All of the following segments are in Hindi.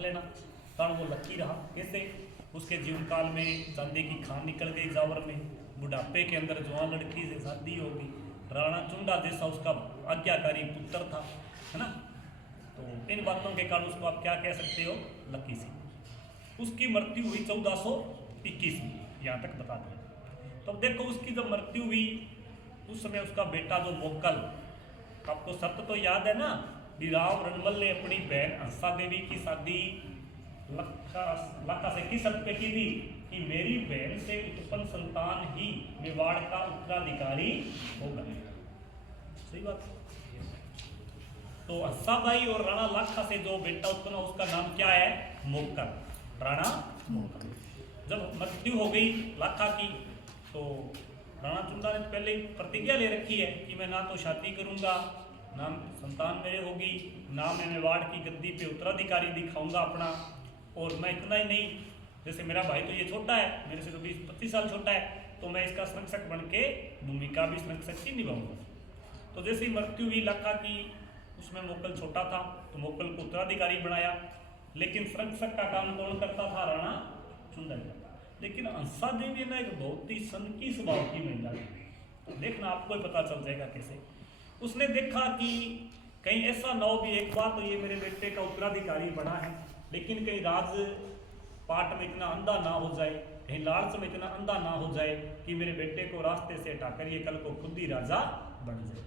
लेना। कारण वो लकी रहा कैसे, उसके जीवन काल में चांदी की खान निकल गई जावर में, बुढ़ापे के अंदर जवान लड़की से शादी होगी, राणा चुंडा जैसा उसका आज्ञाकारी पुत्र था, है ना। तो इन बातों के कारण उसको आप क्या कह सकते हो, लकी सिंह। उसकी मृत्यु हुई 1421 में, यहाँ तक बता दें। तो देखो उसकी जब मृत्यु हुई उस समय उसका बेटा जो मोकल, आपको सत्य तो याद है ना, राव रणमल ने अपनी बहन हंसा देवी की शादी लक्का से किस शर्त पे की थी कि मेरी बहन से उत्पन्न संतान ही मेवाड़ का उत्तराधिकारी होगा। सही बात। तो हंसाबाई और राणा लाखा से जो बेटा उत्पन्न उसका नाम क्या है, मोकल, राणा मोकल। जब मृत्यु हो गई लाखा की तो राणा चुंडा ने पहले प्रतिज्ञा ले रखी है कि मैं ना तो शादी करूंगा, ना संतान मेरे होगी, ना मैं मेवाड़ की गद्दी पे उत्तराधिकारी दिखाऊंगा अपना, और मैं इतना ही नहीं, जैसे मेरा भाई तो ये छोटा है, मेरे से तो 20-25 साल छोटा है, तो मैं इसका संरक्षक बन के भूमिका भी संरक्षक की निभाऊंगा। तो जैसे ही मृत्यु हुई लाखा की, उसमें मोकल छोटा था तो मोकल को उत्तराधिकारी बनाया, लेकिन संरक्षक का काम कौन करता था, राणा चुंडा करता। लेकिन हंसा देवी ना एक बहुत ही सनकी स्वभाव की महिला थी, देखना आपको ही पता चल जाएगा कैसे। उसने देखा कि कहीं ऐसा ना हो भी, एक बार तो ये मेरे बेटे का उत्तराधिकारी बना है, लेकिन कहीं राज पाठ में इतना अंधा ना हो जाए, कहीं लालच में इतना अंधा ना हो जाए कि मेरे बेटे को रास्ते से हटाकर ये कल को खुद ही राजा बन जाए।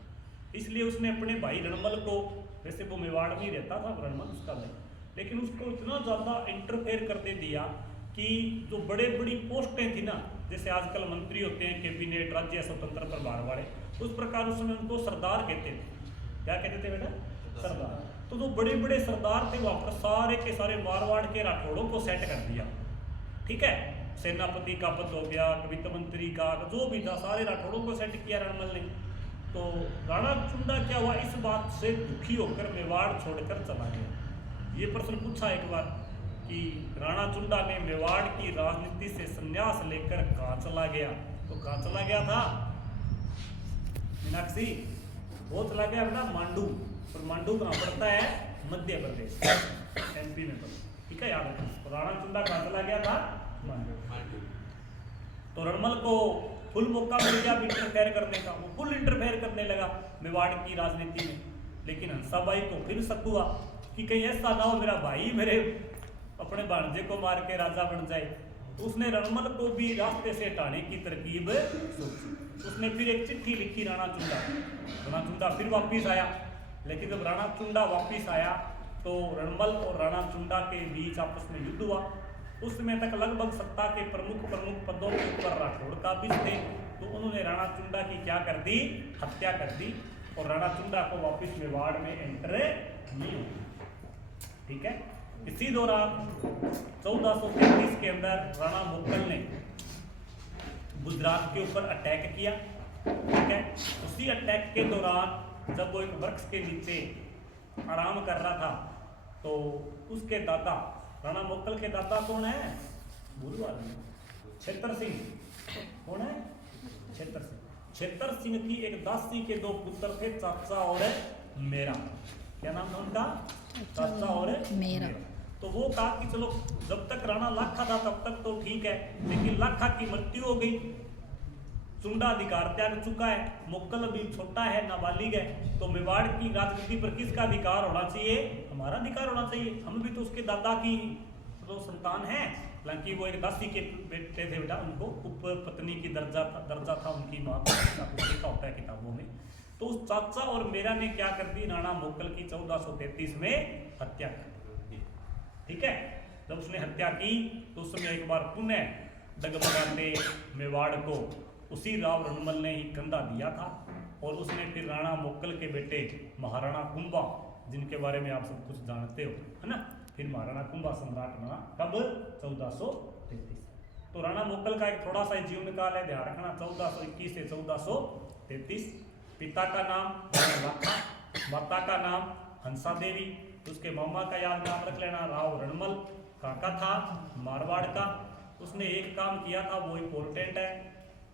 इसलिए उसने अपने भाई रणमल को, वैसे वो मेवाड़ में ही रहता था रणमल उसका भाई, लेकिन उसको इतना ज़्यादा इंटरफेयर कर दे दिया कि जो बड़े बड़ी पोस्टें थी ना, जैसे आजकल मंत्री होते हैं कैबिनेट, राज्य स्वतंत्र प्रभार वाले, उस प्रकार उसमें उनको सरदार कहते थे। क्या कहते थे बेटा, सरदार। तो जो बड़े बड़े सरदार थे वहाँ पर सारे के सारे मारवाड़ के राठौड़ों को सेट कर दिया, ठीक है। सेनापति का पद हो गया, वित्त मंत्री का, जो भी था सारे राठौड़ों को सेट किया रणमल ने। तो राणा चुंडा क्या हुआ, इस बात से दुखी होकर मेवाड़ छोड़कर चला गया। ये प्रश्न पूछा एक बार कि राणा चुंडा ने मेवाड़ की राजनीति से संन्यास लेकर कहाँ चला गया, तो कहाँ चला गया था मीनाक्षी, वो चला गया बेटा मांडू। और मांडू कहाँ पड़ता है, मध्य प्रदेश, एमपी में पड़ता, ठीक है, याद रखना। तो राणा चुंडा कहाँ चला गया था, मांडू। तो रणमल को फुल मौका मिल गया इंटरफेयर करने का, वो फुल इंटरफेयर करने लगा मेवाड़ की राजनीति में। लेकिन हंसाबाई को फिर शक हुआ कि कहीं ऐसा ना हो मेरा भाई मेरे अपने भांजे को मार के राजा बन जाए। तो उसने रणमल को भी रास्ते से हटाने की तरकीब सोची। उसने फिर एक चिट्ठी लिखी राणा चुंडा फिर वापिस आया। लेकिन जब राणा चुंडा वापिस आया तो रणमल और राणा चुंडा के बीच आपस में युद्ध हुआ। उस समय तक लगभग सत्ता के प्रमुख पदों के ऊपर राठौड़ काबिज थे। तो उन्होंने राणा चुंडा की क्या कर दी, हत्या कर दी, और राणा चुंडा को वापिस मेवाड़ में एंटर नहीं हुआ, ठीक है। इसी दौरान 1433 के अंदर राणा मोकल ने गुजरात के ऊपर अटैक किया, ठीक है। उसी अटैक के दौरान जब वो एक वृक्ष के नीचे आराम कर रहा था तो उसके दादा, राणा मोकल के दादा कौन है, छेतर सिंह। कौन है, छेतर सिंह। छेतर सिंह की एक दासी के दो पुत्र थे, चाचा और मेरा। क्या नाम था उनका, चाचा और मेरा। तो वो कहा कि चलो जब तक राणा लाखा था तब तक तो ठीक है, लेकिन लाखा की मृत्यु हो गई, चुंडा अधिकार त्याग चुका है, मोकल अभी छोटा है, नाबालिग है, तो मेवाड़ की राजनीति पर किसका अधिकार होना चाहिए, हमारा अधिकार होना चाहिए। हम भी तो उसके दादा की तो संतान है। हालांकि वो एक दासी के बेटे थे बेटा, उनको उप पत्नी की दर्जा था उनकी माँ का, लिखा होता है किताबों में। तो उस चाचा और मेरा ने क्या कर दी, राणा मोकल की 1433 में हत्या कर दी, ठीक है। जब उसने हत्या की तो उस समय एक बार पुनः डगमगाते मेवाड़ को उसी राव रणमल ने ही कंधा दिया था। और उसने फिर राणा मोकल के बेटे महाराणा कुंभा, जिनके बारे में आप सब कुछ जानते हो, है ना, फिर महाराणा कुंभा सम्राट बना कब, 1433। तो राणा मोकल का एक थोड़ा सा जीवन काल है, ध्यान रखना, 1421 से 1433। पिता का नाम लाखा, माता का नाम हंसा देवी, उसके मामा का याद नाम रख लेना राव रणमल, काका था मारवाड़ का। उसने एक काम किया था वो इम्पोर्टेंट है,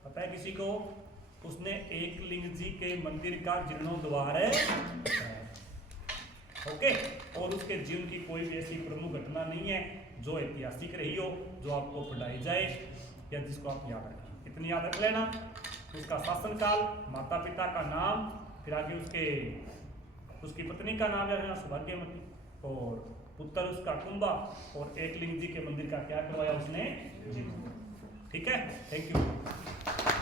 पता है किसी को, उसने एकलिंग जी के मंदिर का जीर्णोद्वार ओके। और उसके जीवन की कोई भी ऐसी प्रमुख घटना नहीं है जो ऐतिहासिक रही हो, जो आपको पढ़ाई जाए या जिसको आप याद रखें। इतनी याद रख लेना, उसका शासनकाल, माता पिता का नाम, फिर आगे उसकी पत्नी का नाम याद रखना सौभाग्यवती, और पुत्र उसका कुंभा, और एकलिंग जी के मंदिर का क्या करवाया उसने, ठीक है। Thank you.